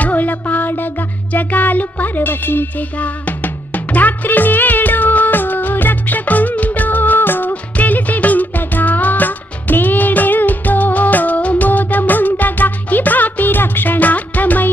జోలపాడగా జగాలు పరవశించెగా. రాత్రి నేడు రక్షకుండు తెలిసి వింతగా, నేడెంతో మోదముందగా ఈ పాపి రక్షణార్థమై.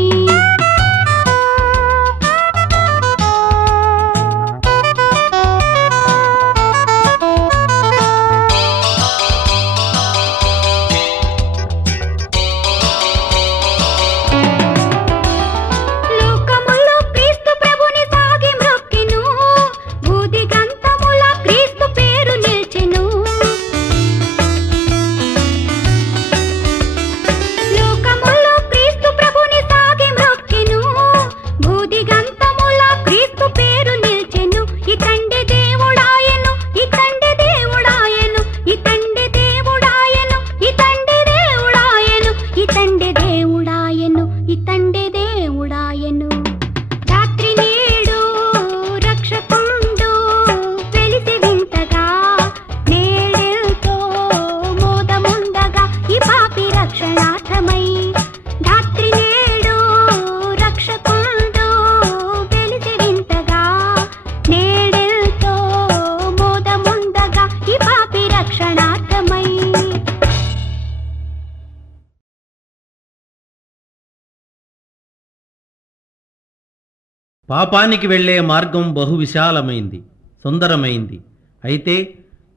పాపానికి వెళ్లే మార్గం బహు విశాలమైంది, సుందరమైంది. అయితే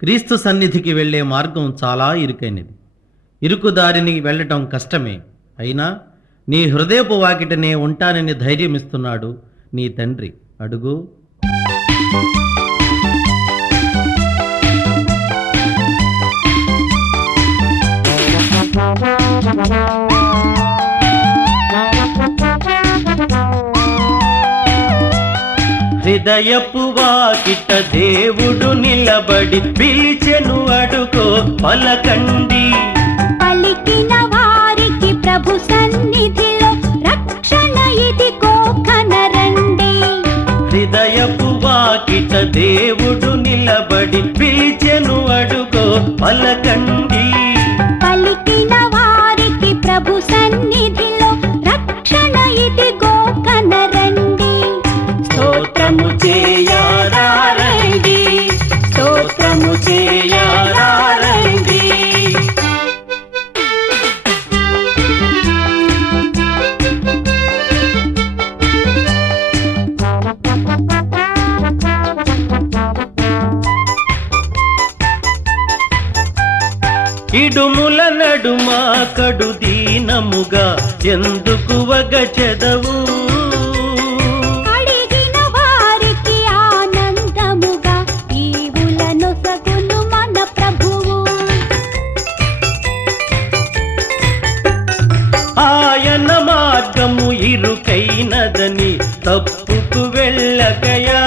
క్రీస్తు సన్నిధికి వెళ్లే మార్గం చాలా ఇరుకైనది. ఇరుకు దారిని వెళ్ళటం కష్టమే. అయినా నీ హృదయపు వాకిటనే ఉంటానని ధైర్యమిస్తున్నాడు నీ తండ్రి. అడుగు. హృదయపు వాకిట దేవుడు నిలబడి పిలిచెను, అడుగో పలకండి. పలికిన వారికి ప్రభు సన్నిధిలో రక్షణ ఇదిగో కనరండి. హృదయపు వాకిట దేవుడు నిలబడి పిలిచెను, అడుగో పలకండి. పలికిన వారికి ప్రభు సన్నిధిలో రక్షణ ఇదిగో కనరండి. స్తోత్రము చేయారండి, స్తోత్రము చేయారండి. ఇడుముల నడుమ కడు దీనముగా ఎందుకు వగచెదవు? అడిగిన వారికి ఆనందముగా ఈవులనొసగును మన ప్రభువు. ఆయన మార్గము ఇరుకైనదని తప్పుకు వెళ్ళగయా.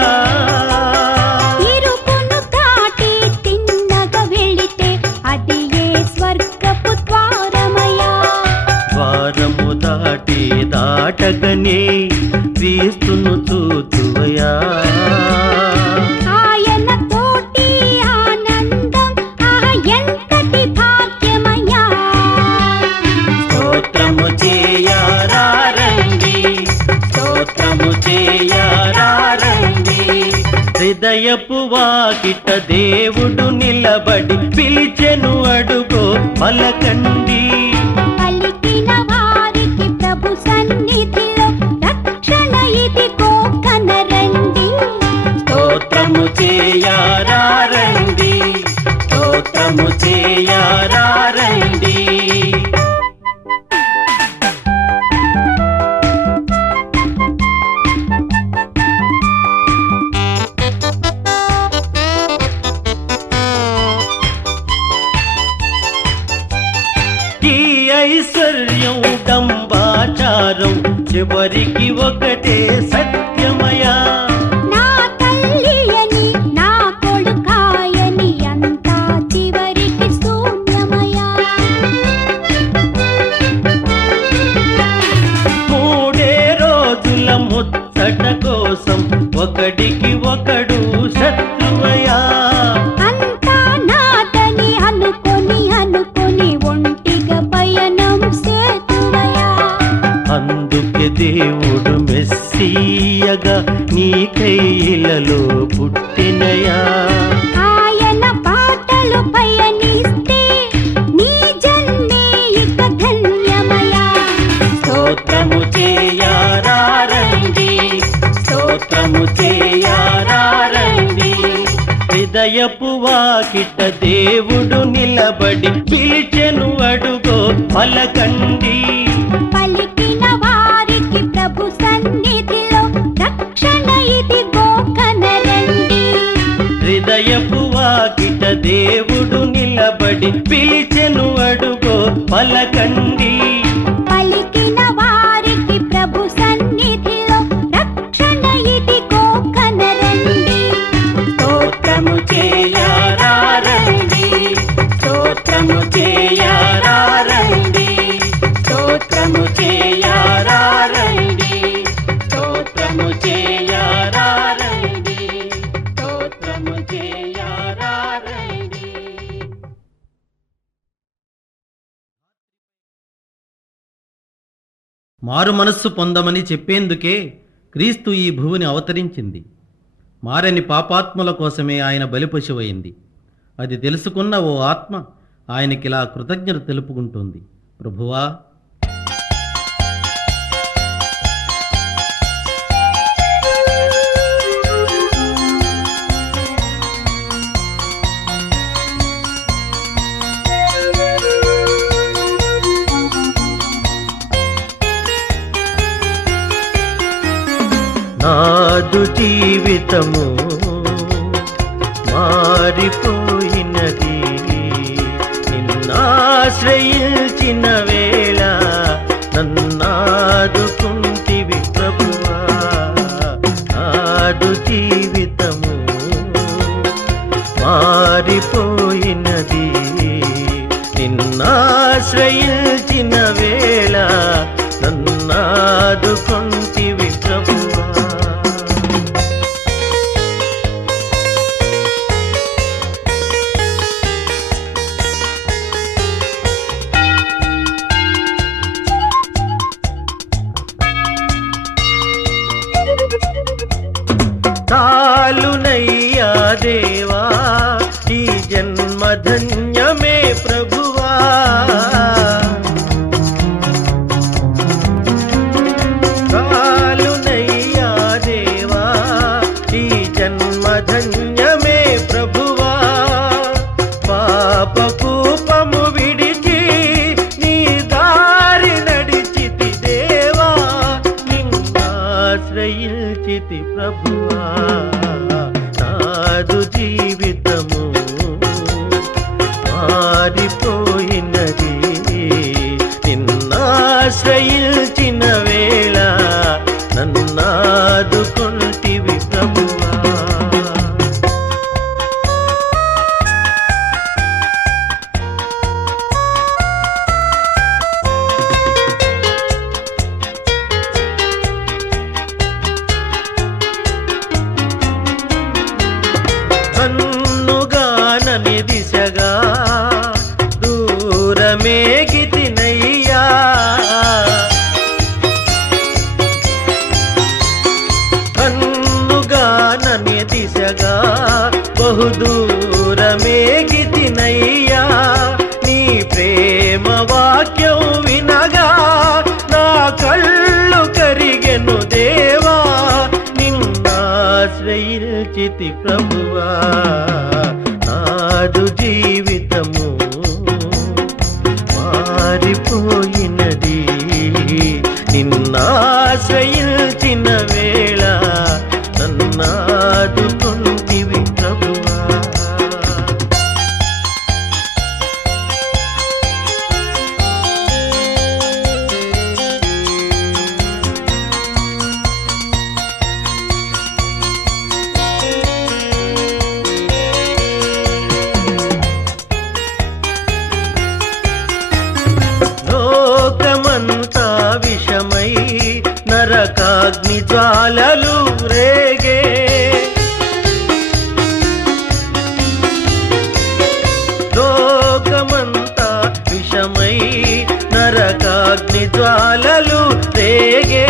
ఇరుకును దాటి తిన్నగా వెళితే అది ఏ స్వర్గపు ద్వారమయా. ద్వారము దాటి దాటగనే క్రీస్తును చూతువయా. ఆయన తోటి ఆనందం ఎంతటి భాగ్యమయ్యా. స్తోత్రము చేయారండి, స్తోత్రము చేయారండి. హృదయపు వాకిట దేవుడు నిలబడి పిలిచెను, అడుగో పలకండి. పలికిన వారికి ప్రభు సన్నిధిలో రక్షణ ఇదిగో కనరండి. స్తోత్రము చేయారండి, స్తోత్రము చేయారండి. ఈ ఐశ్వర్యం డంబాచారం చివరికి ఒకటే సత్యమయా. నా తల్లియని నా కొడుకాయని అంతా చివరికి శూన్యమయా. మూడే రోజుల ముచ్చట కోసం ఒకడికి ఒకడు శత్రువయా. అంతా నాదని అనుకొని ఒంటిగా పయనం సేతువయా. అందుకే దేవుడు మెస్సీయగా నీ కైలలో పుట్టినయా. ఆయన బాటలు పయనిస్తే నీ జన్మే ఇక ధన్యమయా. స్తోత్రము చేయారండి, స్తోత్రము చేయారండి. హృదయపు వాకిట దేవుడు నిలబడి పిలిచెను అడుగో పలకండి. పలికిన వారికి ప్రభు సన్నిధిలో రక్షణ ఇదిగో కనరండి. హృదయపు వాకిట దేవుడు నిలబడి పిలిచెను అడుగో పలకండి. పలికిన వారికి ప్రభు సన్నిధిలో రక్షణ ఇదిగో కనరండి. స్తోత్రము చేయారండి, స్తోత్రము చేయారండి, స్తోత్రము చేయారండి, స్తోత్రము చేయారండి, స్తోత్రము చేయారండి. మారు మనస్సు పొందమని చెప్పేందుకే క్రీస్తు ఈ భూమిని అవతరించింది. మారని పాపాత్ముల కోసమే ఆయన బలిపశువైంది. అది తెలుసుకున్న ఓ ఆత్మ ఆయనకిలా కృతజ్ఞత తెలుపుకుంటుంది. ప్రభువా, నాదు జీవితము మారిపోయినది, నిన్నాశ్రయించిన వేళ నన్నాదుకుంటివి ప్రభువా. నాదు జీవితము మారిపోయినది, నిన్నాశ్రయించిన వేళ నన్నాదుకుంటివి ప్రభువా. చాలునయ్యా దేవా ఈ జన్మ ధన్యమే ప్రభువా. చాలునయ్యా దేవా ఈ జన్మ ధన్యమే ప్రభువా. పాపకూపము విడిచి నీ దారి నడిచితి దేవా, నిన్నాశ్రయించితి ప్రభువా. నాదు జీవితము మారిపోయినది, నిన్నాశ్రయించిన వేళ నన్నాదుకుంటివి ప్రభువా. కన్నుగానని దిశగా దూరమేగితినయ్యా, కన్నుగానని దిశగా బహుదూరమేగితినయ్యా. నీ ప్రేమ వాక్యం వినగా నా కళ్ళు కరిగెను దేవా, నిన్నాశ్రయించితి ప్రభువా. నాదు జీవితము మారిపోయినది, నిన్నాశ్రయించిన వేళ నన్నాదుకుంటివి ప్రభువా. లోకమంతా విషమై నరకాగ్ని జ్వాలలు రేగే, లోకమంతా విషమై నరకాగ్ని జ్వాలలు రేగే.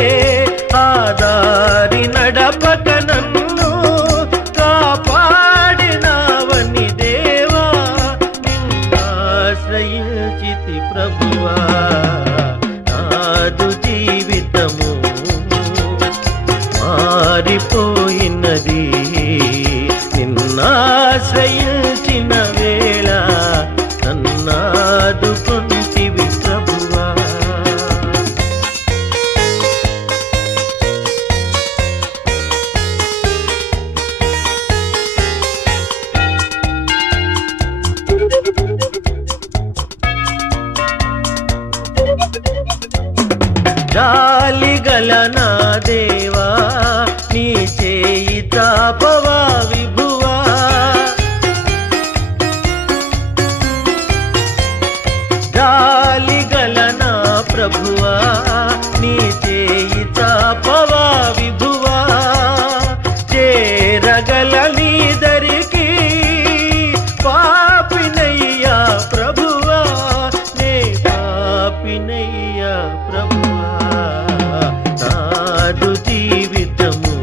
చాపవా విభువా జాలిగలనా ప్రభువా నీ చేయి చాపవా విభువా చేరగల నీ దరికి పాపినయ్యా ప్రభువా నే పాపినయ్యా ప్రభువా నాదు జీవితము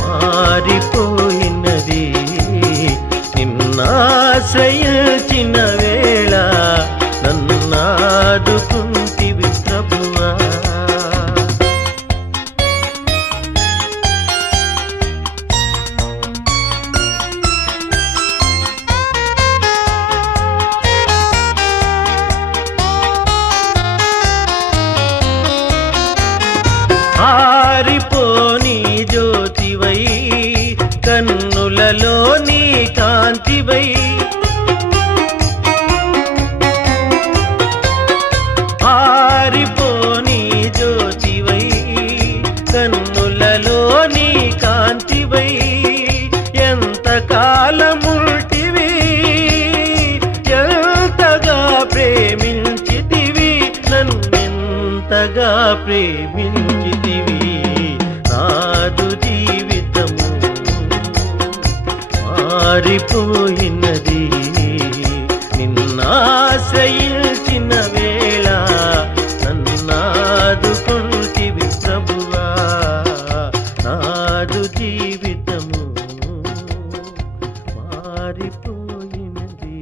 మారిపోయినది నిన్నాశ్రయించిన వేళ నన్నాదుకుంటివి ప్రభువా ఆరిపోని జ్యోతివై కన్నులలో నీ కాంతివై ఆరిపోని జ్యోతివై కన్నులలో నీ కాంతివై ఎంత కాలముల్టివి ఎంతగా ప్రేమించితివి నన్నెంతగా ప్రేమించితివి నాదు జీవితము మారిపోయినది నిన్నాశ్రయించిన వేళ నన్నాదుకుంటివి ప్రభువా నాదు జీవితము మారిపోయినది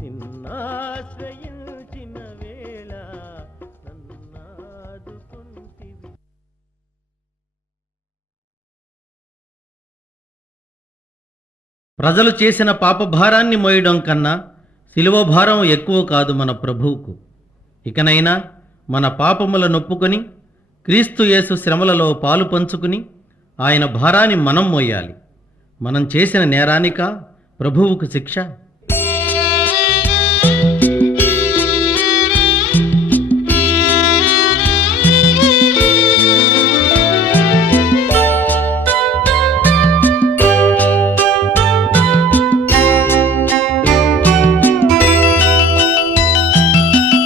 నిన్నాశ్రయించిన వేళ నన్నాదుకుంటివి. ప్రజలు చేసిన పాపభారాన్ని మోయడం కన్నా శిలువ భారం ఎక్కువ కాదు మన ప్రభువుకు. ఇకనైనా మన పాపముల నొప్పుకొని క్రీస్తు యేసు శ్రమలలో పాలు పంచుకుని ఆయన భారాన్ని మనం మోయాలి. మనం చేసిన నేరానిక ప్రభువుకు శిక్ష?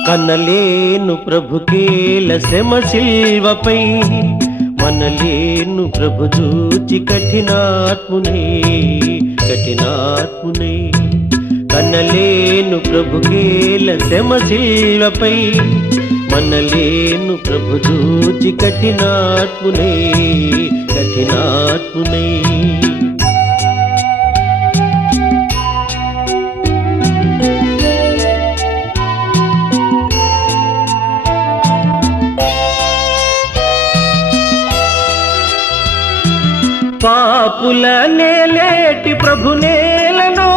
కనలేను ప్రభుకేల శ్రమ శిల్వపై మనలేను ప్రభు చూచి కఠినాత్మునే కనలేను ప్రభుకేల శ్రమ శిల్వపై మనలేను ప్రభు చూచి కఠినాత్మునే పాపుల నేలేటి ప్రభు నేలను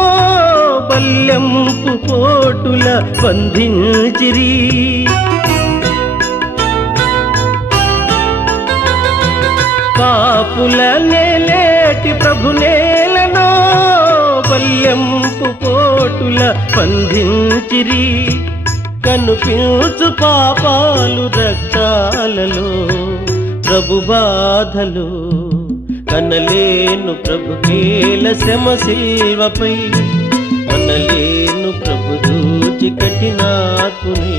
బల్యంపు పోటుల బంధించిరి పాపుల నేలేటి ప్రభు నేలను బల్యంపు పోటుల బంధించిరి కనుపించు పాపాలు రక్తాలలో ప్రభు బాధలు కనలేను ప్రభుకేల శ్రమ శిల్వపై మనలేను ప్రభు చూచి కఠినాత్మునే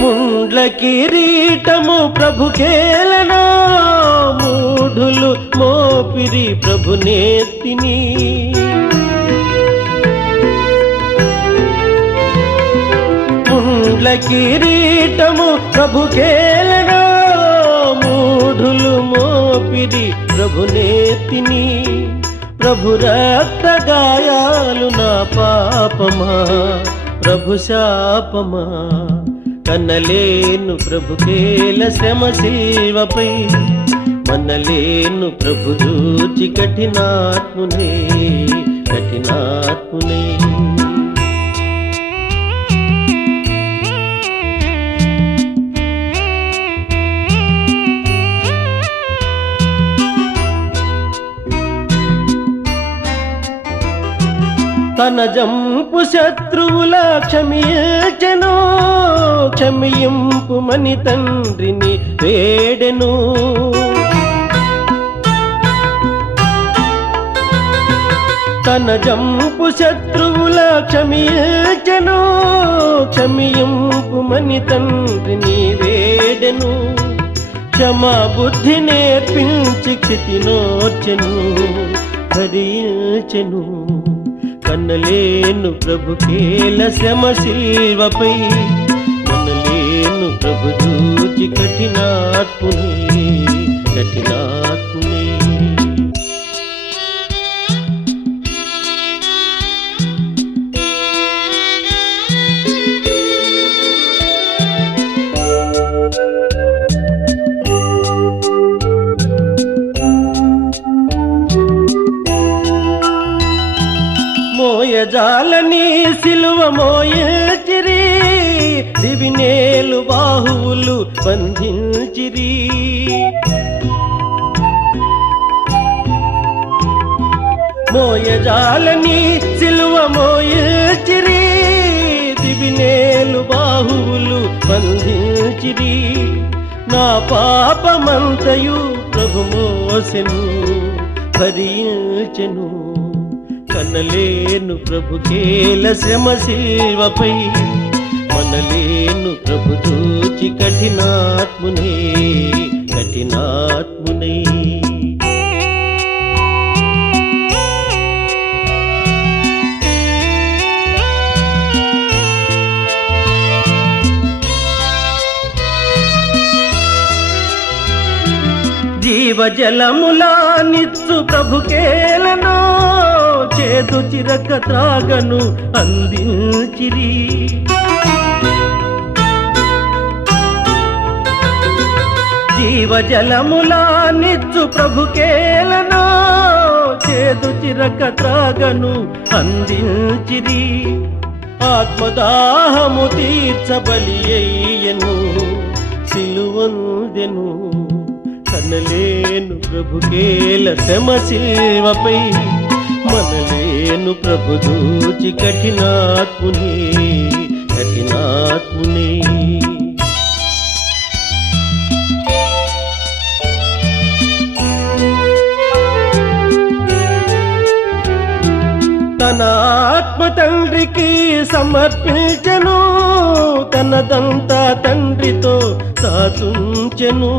ముండ్ల కిరీటము ప్రభుకేలనో మూఢులు మోపిరి ప్రభు నేతిని ముండ్ల కిరీటము ప్రభుకేలనో మూఢులు మోపిరి ప్రభు నేతిని ప్రభు రక్త గాయాలు నా పాపమా ప్రభు శాపమా కనలేను ప్రభుకేల శ్రమ శిల్వపై మనలేను ప్రభు చూచి కఠినాత్మునే తన జంపు శత్రువుల క్షమించెను, క్షమింపుమని తండ్రిని వేడెను. తన జంపు శత్రువుల క్షమించెను, క్షమింపుమని తండ్రిని వేడెను. క్షమా బుద్ధి నేర్పించి క్షితినోర్చెను, భరించెను. కన్నలేను ప్రభుకేల శ్రమ శిల్వపై, మనలేను ప్రభు చూచి కఠినాత్ముని, కఠినాత్ముని. మోయజాలని సిలువ మోయచిరి, దివినేలు బాహువులు బంధించిరి. మోయజాలని సిలువ మోయచిరి, దివినేలు బాహువులు బంధించిరి. నా పాపమంతయు ప్రభు మోసెను, భరించెను. కనలేను ప్రభుకేల శ్రమ శిల్వపై, మనలేను ప్రభు చూచి కఠినాత్మునే, కఠినాత్మునే. జీవజలములా నిత్సు ప్రభుకేలను, చేదు చిరక త్రాగను అందించిరి. జీవజలములా నిత్సు ప్రభుకేలను, చేదు చిరక త్రాగను అందించిరి. ఆత్మదాహము తీర్చబలి అయ్యెను, సిలువందెను. కనలేను ప్రభుకేల శ్రమ శిల్వపై, మనలేను ప్రభు చూచి కఠినాత్ముని, కఠినాత్ముని. తన ఆత్మ తండ్రికి సమర్పించెను, తనదంతా తండ్రితో సాతుంచెను.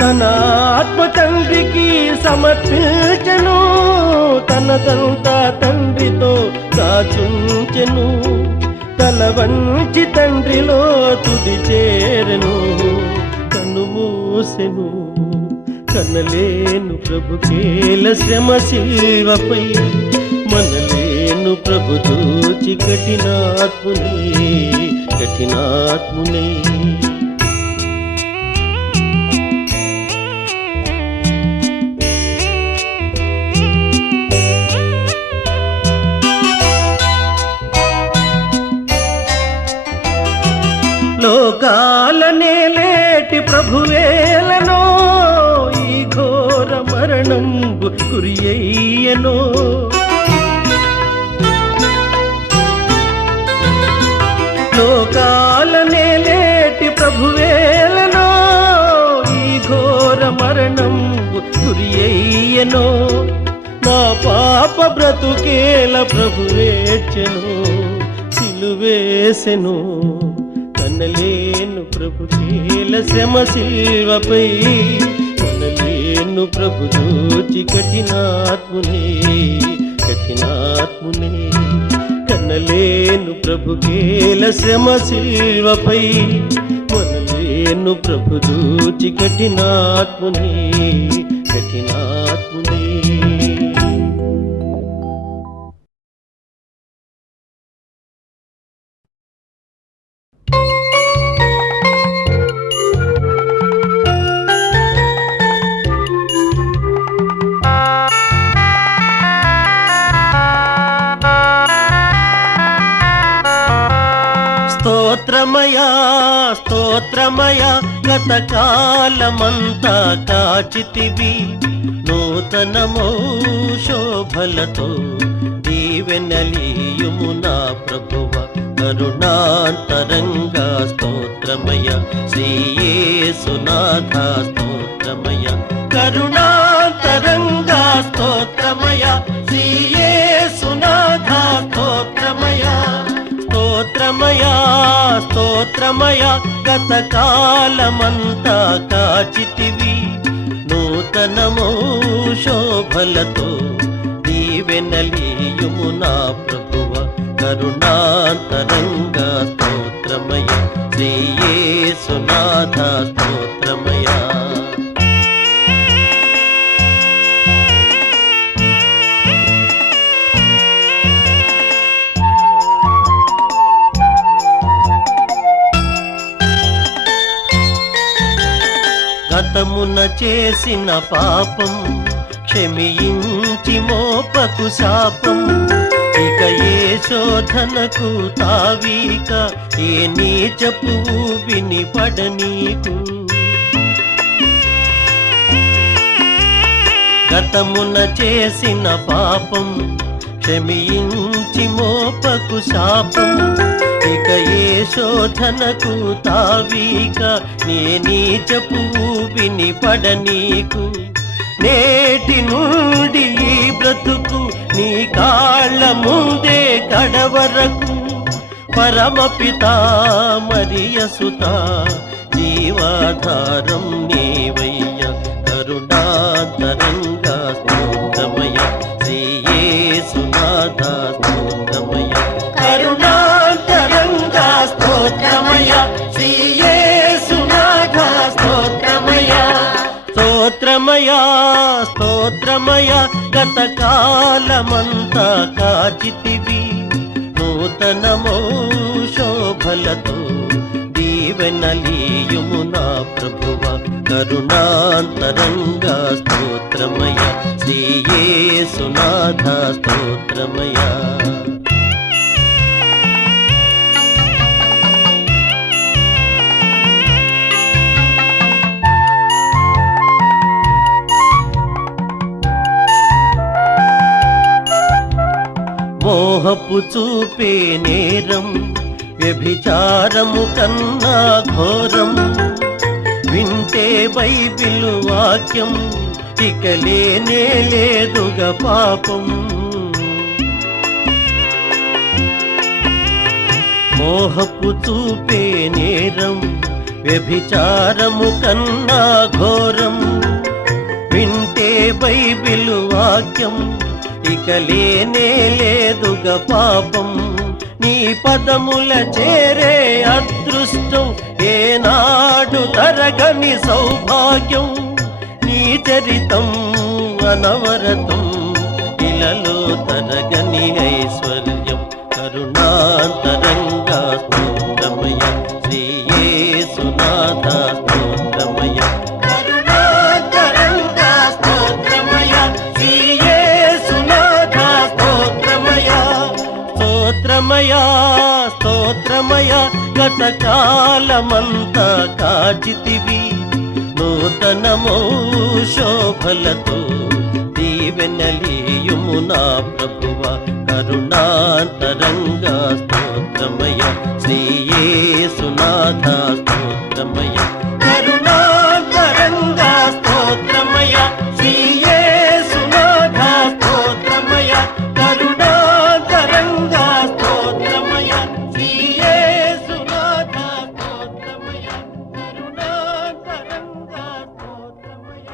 తన ఆత్మ తండ్రికి సమర్పించెను, తనదంతా తండ్రితో దాచుంచెను. తల వంచి తండ్రిలో తుది చేరెను, కన్ను మూసెను. కనలేను ప్రభుకేల శ్రమ శిల్వపై, మనలేను ప్రభు చూచి కఠినాత్ముని, కఠినాత్ముని. లోకాలనే లేటి ప్రభువేలనో, ఈ ఘోర మరణంబు గురి అయ్యెనో. లోకాలనే లేటి ప్రభువేలనో, ఈ ఘోర మరణంబు గురి అయ్యెనో. నా పాప బ్రతుకేల ప్రభువేర్చెను, సిలువేసెను. కనలేను ప్రభుకేల శ్రమ శిల్వపై, మనలేను ప్రభు చూచి కఠినాత్ముని, కఠినాత్ముని. కనలేను ప్రభుకేల శ్రమ శిల్వపై, మనలేను ప్రభు చూచి కఠినాత్ముని, కఠినాత్ముని. స్తోత్రమయా స్తోత్రమయా, గతకాలమంతా కాచితివి, నూతనమౌ శోభలతో దీవెనలీయుము నా ప్రభువ కరుణాంతరంగా స్తోత్రమయ శ్రీయేసునాథ స్తోత్రమయ కరుణాంతరంగా స్తోత్రమయ శ్రీయేసునాథ స్తోత్రమయ స్తోత్రమయ స్తోత్రమయ గతకాలమంతా కాచితివి నూతనమో శోభలతో దీవెనలీయుము నా ప్రభువ కరుణాంతరంగా స్తోత్రమయ శ్రీయేసునాథ స్తోత్రమయ గతమున చేసిన పాపం క్షమించి మోపకు శాపం ఇక ఏ శోధనకు తావీక ఏ నీచపు ఊబిని పడనీకు గతమున చేసిన పాపం క్షమించి మోపకు శాపం ఇక ఏ శోధనకు తావీక నే నీచపు ఊబిని పడనీకు నేటి నుండి ఈ బ్రతుకు నీ కాళ్ళ ముందే కడవరకు పరమపిత మరియసుత జీవాధారం నీవయ్య కరుణాంతరంగా స్తోత్రమయ శ్రీయేసునాథ స్తోత్రమయ కరుణాంతరంగా స్తోత్రమయ శ్రీయేసునాథ స్తోత్రమయ స్తోత్రమయ స్తోత్రమయ గతకాలమంతా కాచితివి నూతనమో శోభలతో దీవెనలీయుము నా ప్రభువ కరుణాంతరంగా స్తోత్రమయ శ్రీయేసునాథ స్తోత్రమయ మోహపు చూపే నేరం వ్యభిచారము కన్నా ఘోరం వింటే బైబిలు వాక్యం ఇక లేనే లేదుగా పాపం మోహపు చూపే నేరం వ్యభిచారము కన్నా ఘోరం వింటే బైబిలు వాక్యం ఇక లేనే లేదుగా పాపం నీ పదముల చేరే అదృష్టం ఏనాడు తరగని సౌభాగ్యం నీ చరితం అనవరతం ఇలలో తరగని ఐశ్వర్యం కరుణాంతరంగా స్తోత్రమయ శ్రీయేసునాథ స్తోత్రమయ కరుణాంతరంగా స్తోత్రమయ శ్రీయేసునాథ స్తోత్రమయ స్తోత్రమయ స్తోత్రమయ గతకాలమంతా కాచితివి నూతనమో శోభలతో దీవెనలీయుము నా ప్రభువ కరుణాంతరంగా స్తోత్రమయ శ్రీయేసునాథ స్తోత్రమయ కరుణాంతరంగా స్తోత్రమయ శ్రీయేసునాథ స్తోత్రమయ కరుణాంతరంగా స్తోత్రమయ శ్రీయేసునాథ స్తోత్రమయ కరుణాంతరంగా స్తోత్రమయ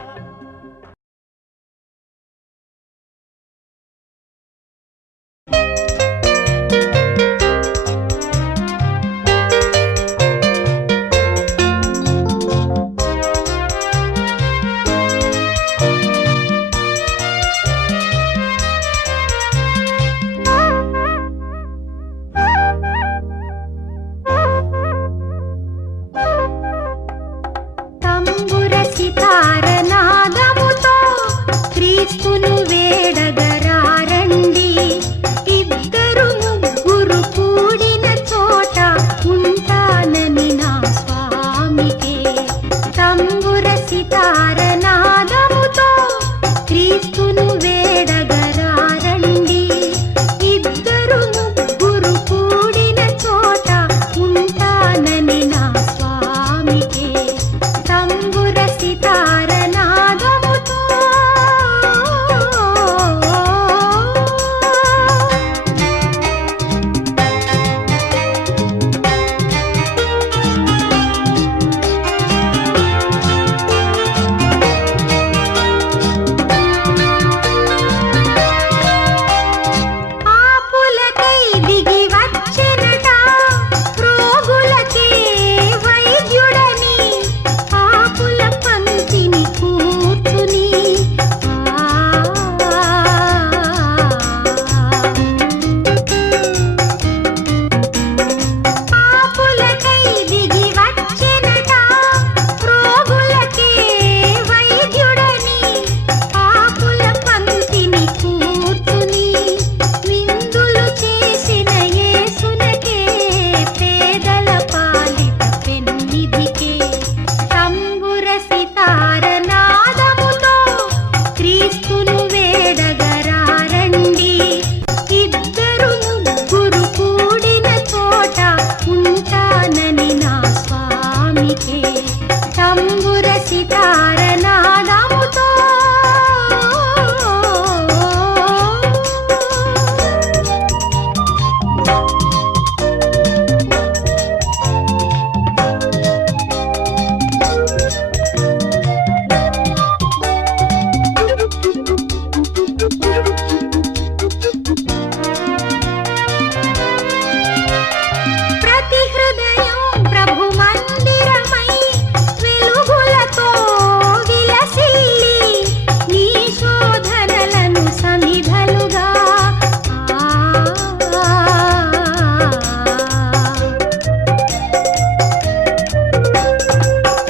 తంబుర సితార నాదముతో ప్రతి హృదయం ప్రభు మందిరమై వెలుగులతో విలసిల్లి నీ శోధనలను సమిధలుగా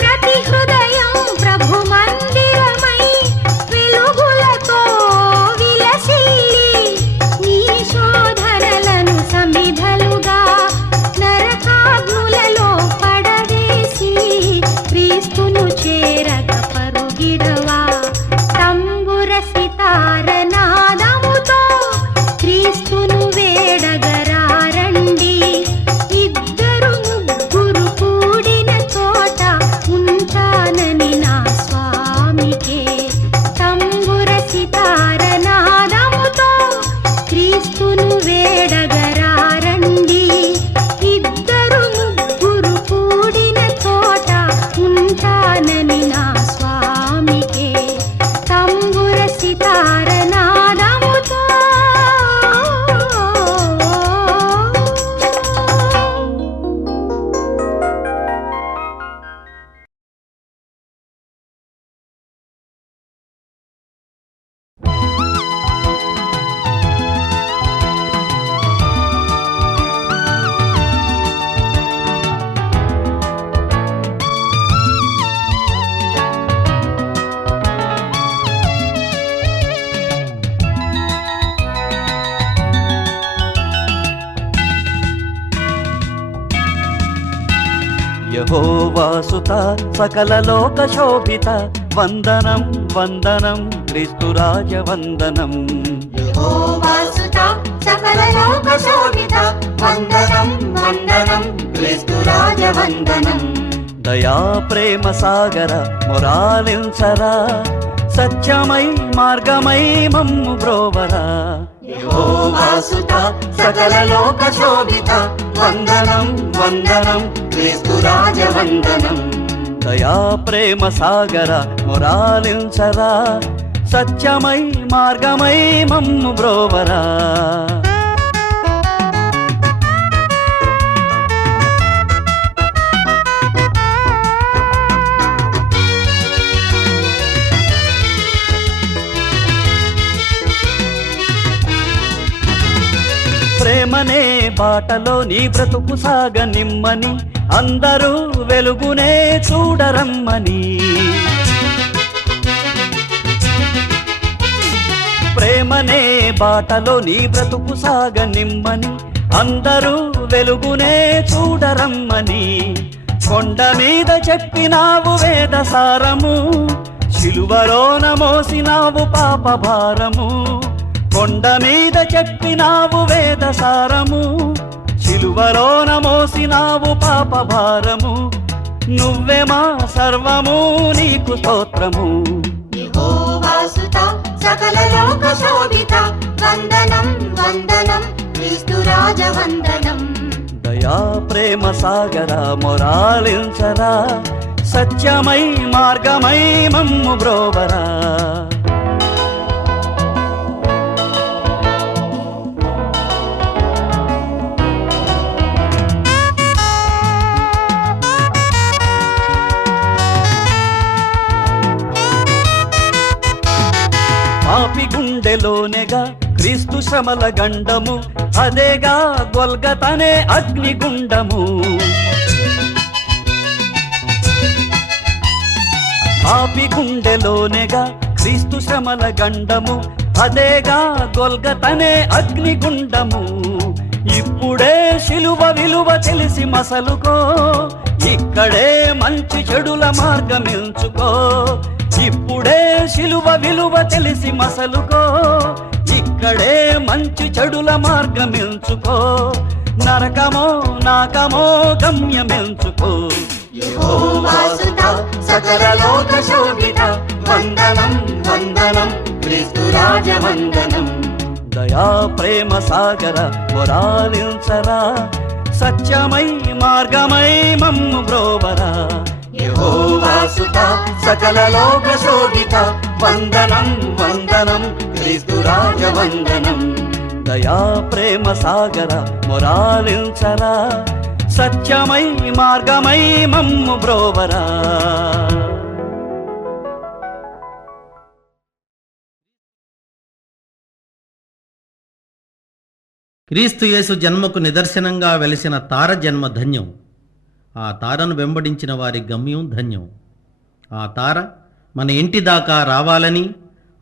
ప్రతి హృదయం ప్రభు మందిరమై వెలుగులతో విలసిల్లి నీ శోధనలను సమిధలుగా నరకాగ్నులలో పడవేసి క్రీస్తును చేరగ పరుగిడవా తంబుర సితార నాదముతో క్రీస్తును వేడగరారండి ఇద్దరు ముగ్గురు కూడిన చోట ఉంటానని నా స్వామికే తంబుర సితార నాదముతో క్రీస్తును వేడగరారండి ఇద్దరు ముగ్గురు కూడిన చోట ఉంటానని నా స్వామికే తంబుర సితార నాదముతో యెహోవాసుత సకల లోక శోభిత వందనం వందనం క్రీస్తురాజ వందనం యెహోవాసుత సకల లోక శోభిత వందనం వందనం క్రీస్తురాజ వందనం దయా ప్రేమ సాగర మొరాలించరా సత్యమై మార్గమై మమ్ము బ్రోవరా యెహోవాసుత సకల లోక శోభిత వందనం వందనం క్రీస్తురాజ వందనం దయా ప్రేమ సాగర మొరాలించరా సత్యమై మార్గమై మమ్ము బ్రోవరా ప్రేమనే బాటలో నీ బ్రతుకు సాగనిమ్మని అందరూ వెలుగునే చూడరమ్మని ప్రేమనే బాటలో నీ బ్రతుకు సాగనిమ్మని అందరూ వెలుగునే చూడరమ్మని కొండ మీద చెప్పినావు వేద సారము శిలువలోన మోసినావు పాప భారము కొండ మీద చెప్పినావు వేద సారము శిలువలోన మోసినావు పాప భారము నువ్వే మా సర్వము నీకు స్తోత్రము యెహోవాసుత సకల లోక శోభిత వందనం వందనం క్రీస్తురాజ వందనం దయా ప్రేమ సాగర మొరాలించరా సత్యమై మార్గమై మమ్ము బ్రోవరా పాపి గుండెలోనేగా క్రీస్తు శ్రమల గండము అదేగా గొల్గతనే అగ్నిగుండము పాపి గుండెలోనేగా క్రీస్తు శ్రమల గండము అదేగా గొల్గతనే అగ్నిగుండము ఇప్పుడే శిలువ విలువ తెలిసి మసలుకో ఇక్కడే మంచి చెడుల మార్గం ఎంచుకో ఇప్పుడే శిలువ విలువ తెలిసి మసలుకో ఇక్కడే మంచి చెడుల మార్గం ఎంచుకో నరకమో నాకమో గమ్యమెంచుకో యెహోవాసుత సకల లోక శోభిత వందనం వందనం క్రీస్తు రాజ వందనం. దయా ప్రేమ సాగర మొరాలించరా, సత్యమై మార్గమై మమ్ము బ్రోవరా. యెహోవాసుత సకల లోక శోభిత వందనం వందనం క్రీస్తు రాజ వందనం. దయా ప్రేమ సాగర మొరాలించరా, సత్యమై మార్గమై మమ్ము బ్రోవరా. క్రీస్తు యేసు జన్మకు నిదర్శనంగా వెలిసిన తార జన్మ ధన్యం. ఆ తారను వెంబడించిన వారి గమ్యం ధన్యం. ఆ తార మన ఇంటి దాకా రావాలని,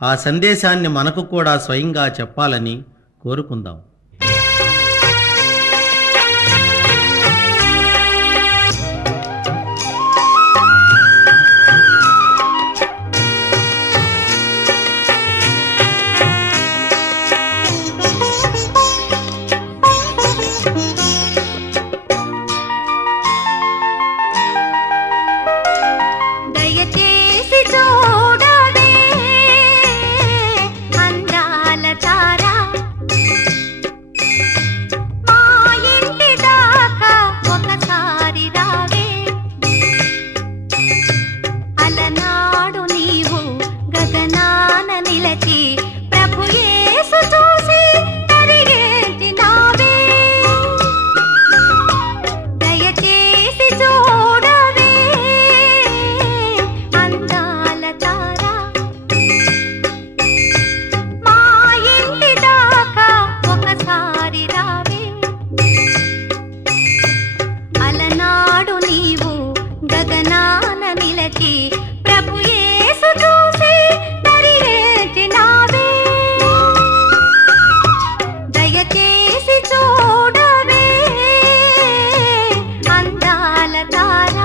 ఆ సందేశాన్ని మనకు కూడా స్వయంగా చెప్పాలని కోరుకుందాం. దయచేసి చూడవే అందాల తార, మా ఇంటి దాకా ఒకసారి రావే. అలనాడు నీవు గగనాన నిలచి ప్రభు యేసు చూసి తరిగేసినావే. దయచేసి చూడవే అందాల తార, మా ఇంటి దాకా ఒకసారి రావే. అలనాడు నీవు గగనాన నిలచి ప్రభు యేసు చూసి తరిగేసినావే. దయచేసి చూడవే అందాల తార.